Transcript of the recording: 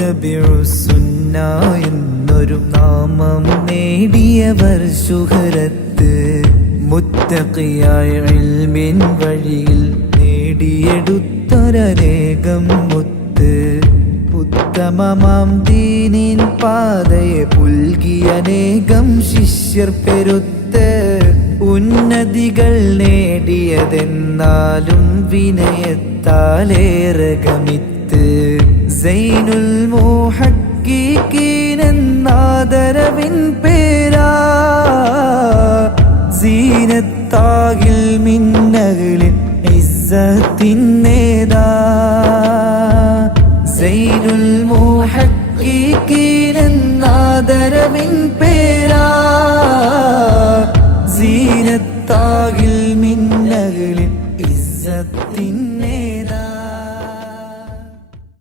മുത്തബിഉസ്സുന്ന എന്നൊരു നാമം നേടിയവർ ശുഹറത്ത്. മുത്തഖിയായ ഇൽമിൻ വഴിയിൽ നേടിയെടുത്തൊരനേകം മുത്ത്. ഉത്തമമാം ദീനിൻ പാതയെ പുൽകിയ അനേകം ശിഷ്യർ പെരുത്ത്. ഉന്നതികൾ നേടിയതെന്നാലും വിനയത്താലേറെ ഗമിത്ത്. സൈനുൽ മുഹഖിഖീൻ എന്നാദരവിൻ പേരാ. സീനത്താകിൽ മിന്നകളിൻ ഇസ്സത്തിൻ നേതാ. സൈനുൽ മുഹഖിഖീൻ എന്നാദരവിൻ പേരാ.